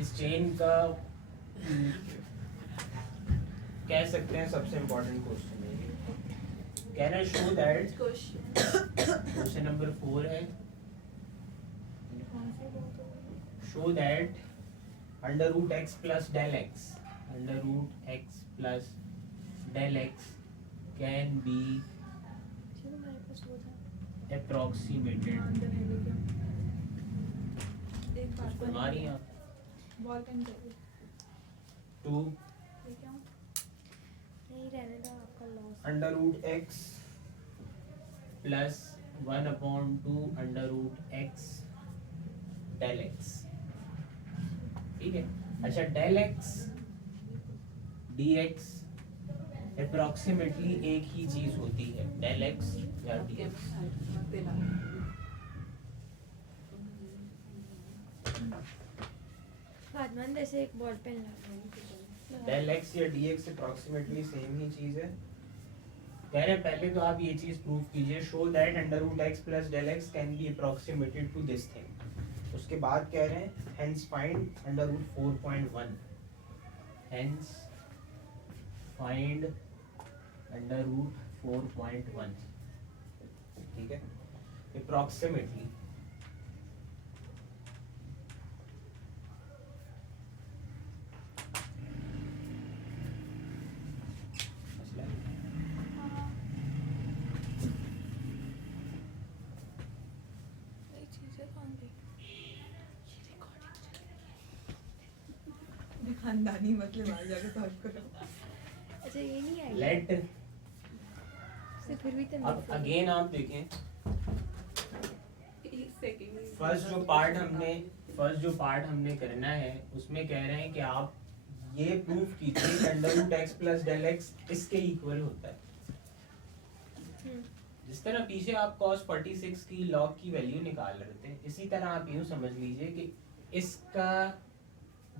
इस चेन का कह सकते हैं सबसे इम्पोर्टेंट क्वेश्चन है ये। कह रहे हैं शो दैट, क्वेश्चन नंबर 4 है, show that under root x plus del x, under root x plus del x can be approximated। कुछ बनवा रही हैं आप? बॉल पेन चाहिए। टू नहीं रहने दो, आपका loss. Under root x plus 1/2 under root x del x. ठीक है, अच्छा del x d x approximately एक ही चीज होती है, डेल एक्स या डी एक्स। फातमान जैसे एक बॉल पेन ला। डेल एक्स या डी एक्स अप्रोक्सीमेटली सेम ही चीज है। कह रहे हैं पहले तो आप ये चीज प्रूव कीजिए, show that under root x plus del x can be approximated to this thing. उसके बाद कह रहे हैं hence find under root 4.1, hence find under root 4.1। ठीक है, अप्रोक्सीमेटली खानदानी मतलब आ जाके बात करो। अच्छा ये नहीं आई लेट। से फिर भी तो अब अगेन आप देखें, फर्स्ट जो पार्ट हमने करना है उसमें कह रहे हैं कि आप ये प्रूफ कीजिए कि under root x plus del x इसके इक्वल होता है। जिस तरह पीछे आप cos 46 की log की वैल्यू निकाल रहे थे, इसी तरह आप यूं समझ लीजिए कि इसका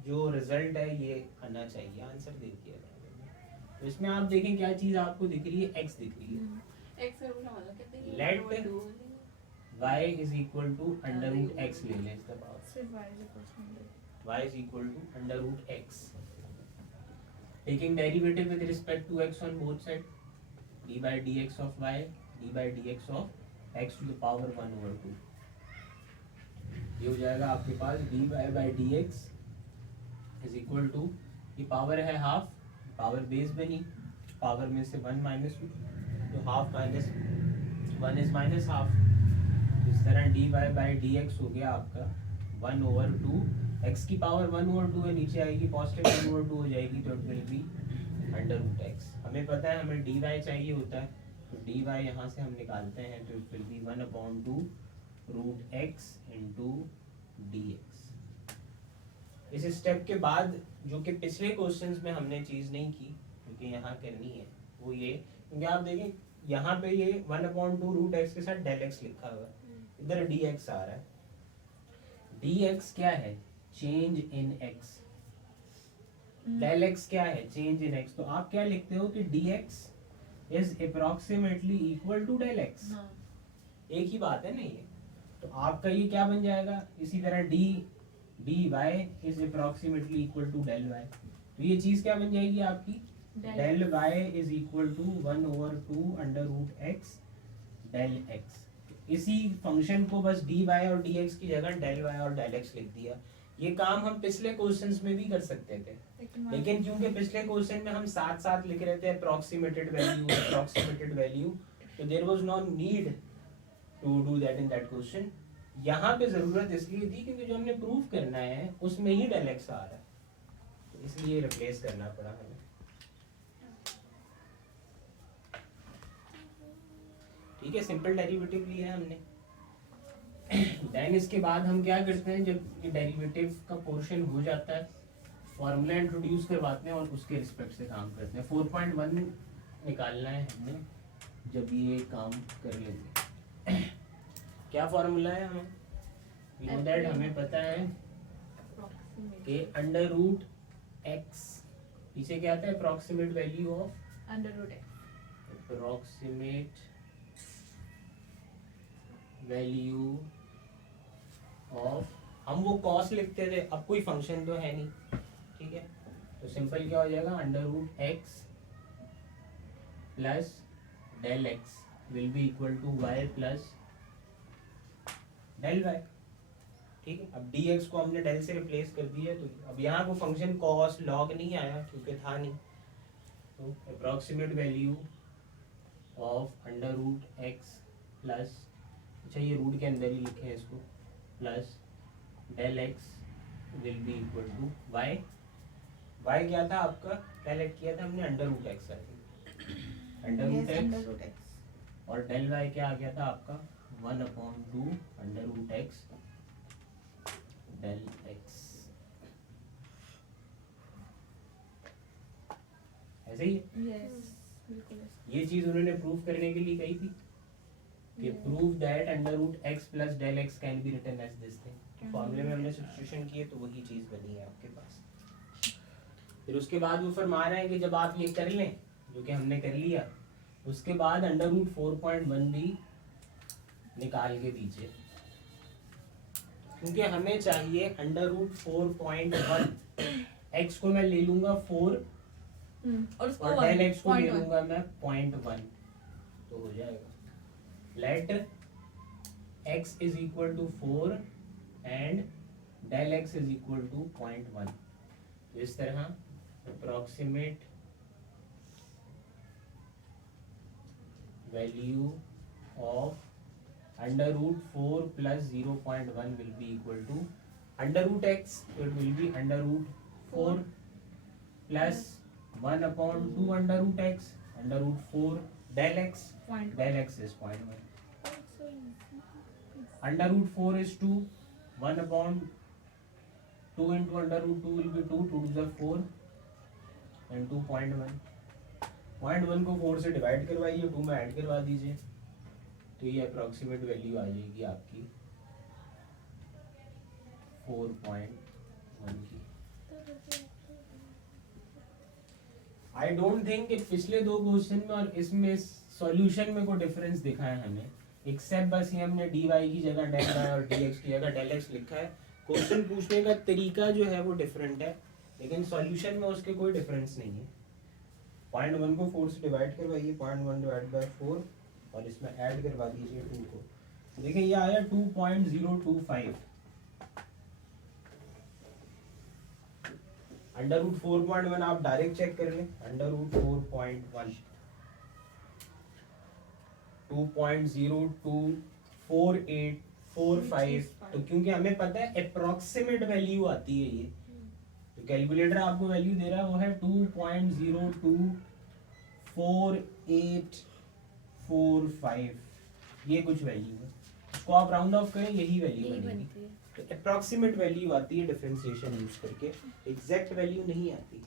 जो रिजल्ट है ये आना चाहिए, आंसर दे दिया जाएगा। तो इसमें आप देखें क्या चीज आपको दिख रही है, x दिख रही है। Let y is equal to under root x ले लें, इसका पावर सिर्फ y is equals to 100। y is equal to under root x, taking derivative with respect to x on both side, d by dx of y, d by dx of x to the power 1/2। ये हो जाएगा आपके पास dy by dx is equal to, ये power है half, power base बनी, power में से 1 minus, तो half minus 1 is minus half. इस तरह dy by dx हो गया आपका 1/2, x की पावर 1/2 है, नीचे आएगी पॉजिटिव 1/2 हो जाएगी, तो it will be under root x. हमें पता है हमें dy चाहिए होता है, तो dy यहाँ से हम निकालते हैं, तो it will be 1/2 root x into dx। इस स्टेप के बाद जो कि पिछले क्वेश्चंस में हमने चीज नहीं की, क्योंकि यहाँ करनी है, वो ये, क्योंकि आप देखें यहाँ पे ये 1/2 रूट एक्स के साथ डेल एक्स लिखा हुआ है, इधर dx आ रहा है। dx क्या है, change in x, del x क्या है, चेंज इन x। तो आप क्या लिखते हो कि dx is approximately equal to del x। एक ही बात है ना ये, तो आपका ये क्या बन जाएगा, इसी तरह dy is approximately equal to del y। तो ये चीज क्या बन जाएगी आपकी, del y is equal to 1/2 under root x del x। इसी फंक्शन को बस dy और dx की जगह डेल y और डेल x लिख दिया। ये काम हम पिछले क्वेश्चंस में भी कर सकते थे, लेकिन क्योंकि पिछले क्वेश्चन में हम साथ साथ लिख रहे थे अप्रोक्सीमेटेड वैल्यू, तो there was no need to do that in that question. यहाँ पे जरूरत इसलिए थी क्योंकि जो हमने प्रूफ करना है उसमें ही डेल एक्स आ रहा है, तो इसलिए रिप्लेस करना पड़ा हमें। ठीक है, सिंपल डेरिवेटिव लिया हमने। देन इसके बाद हम क्या करते हैं, जब ये डेरिवेटिव का पोर्शन हो जाता है, फॉर्मूला इंट्रोड्यूस करवाते हैं और उसके रिस्पेक्ट से काम करते हैं। 4.1 निकालना है हमने जब ये काम कर लेंगे। क्या फॉर्मूला है हमें, वी नो दैट, हमें पता है कि अंडर रूट एक्स पीछे क्या आता है, approximate value of under root x, approximate value of हम वो कॉस लिखते थे, अब कोई फंक्शन तो है नहीं, ठीक है, तो सिंपल क्या हो जाएगा, under root x plus del x will be equal to y plus del y, ठीक है। अब dx को हमने डेल से रिप्लेस कर दिया, तो अब यहाँ को फंक्शन cos log नहीं आया क्योंकि था नहीं, तो approximate value of under root x plus, अच्छा ये रूट के अंदर ही लिखे हैं इसको, plus del x will be equal to y. Y क्या था आपका, क्या लेट किया था हमने, under root x, under root x, और डेल वाई क्या आ गया था आपका 1/2 under root x del x, ऐसे ही है। यस बिल्कुल ऐसे। ये चीज उन्होंने प्रूव करने के लिए कही थी कि prove that under root x plus del x can be written as this thing, फॉर्मूले में हमने सब्स्टिट्यूशन किए तो वही चीज बनी है आपके पास। फिर उसके बाद वो फरमा रहे हैं कि जब आप ये कर लें, जो कि हमने कर लिया, उसके बाद अंडर रूट 4.1 भी निकाल के दीजिए, क्योंकि हमें चाहिए अंडर रूट 4.1, एक्स को मैं ले लूंगा 4 और उसको और डेल एक्स को ले 1.1 लूंगा मैं 0.1, तो हो जाएगा let x is equal to 4 and del x is equal to 0.1, तो इस तरह approximate value of under root 4 plus 0.1 will be equal to under root x, तो it will be under root 4 plus 1/2 under root x, under root 4 del x, del x is 0.1, under root 4 is 2, 1/2 into under root 2 will be 2, 2 to the 4 and 2.1, 0.1 को 4 से divide करवाइए, 2 में add करवा दीजिए, तो ये approximate value आ जाएगी आपकी 4.1 की। आई डोंट थिंक कि पिछले दो क्वेश्चन में और इसमें सॉल्यूशन में कोई डिफरेंस दिखा है हमें, एक्सेप्ट बस ये हमने dy की जगह डेल y और dx की जगह डेल x लिखा है। क्वेश्चन पूछने का तरीका जो है वो डिफरेंट है, लेकिन सॉल्यूशन में उसके कोई डिफरेंस नहीं है। 0.1 को 4 से डिवाइड करवाइए, 0.1 डिवाइड बाय 4 और इसमें ऐड करवा दीजिए 2 को, देखिए ये आया 2.025, अंडर रूट 4.1 आप डायरेक्ट चेक कर लें, अंडर रूट 4.1 2.024845, तो क्योंकि हमें पता है अप्रॉक्सीमेट वैल्यू आती है ये, तो कैलकुलेटर आपको वैल्यू दे रहा है वो है 2.024845, ये कुछ वैल्यू है, इसको आप राउंड ऑफ करें यही वैल्यू बनेगी, तो अप्रॉक्सीमेट वैल्यू आती है डिफरेंशिएशन यूज करके, एग्जैक्ट वैल्यू नहीं आती।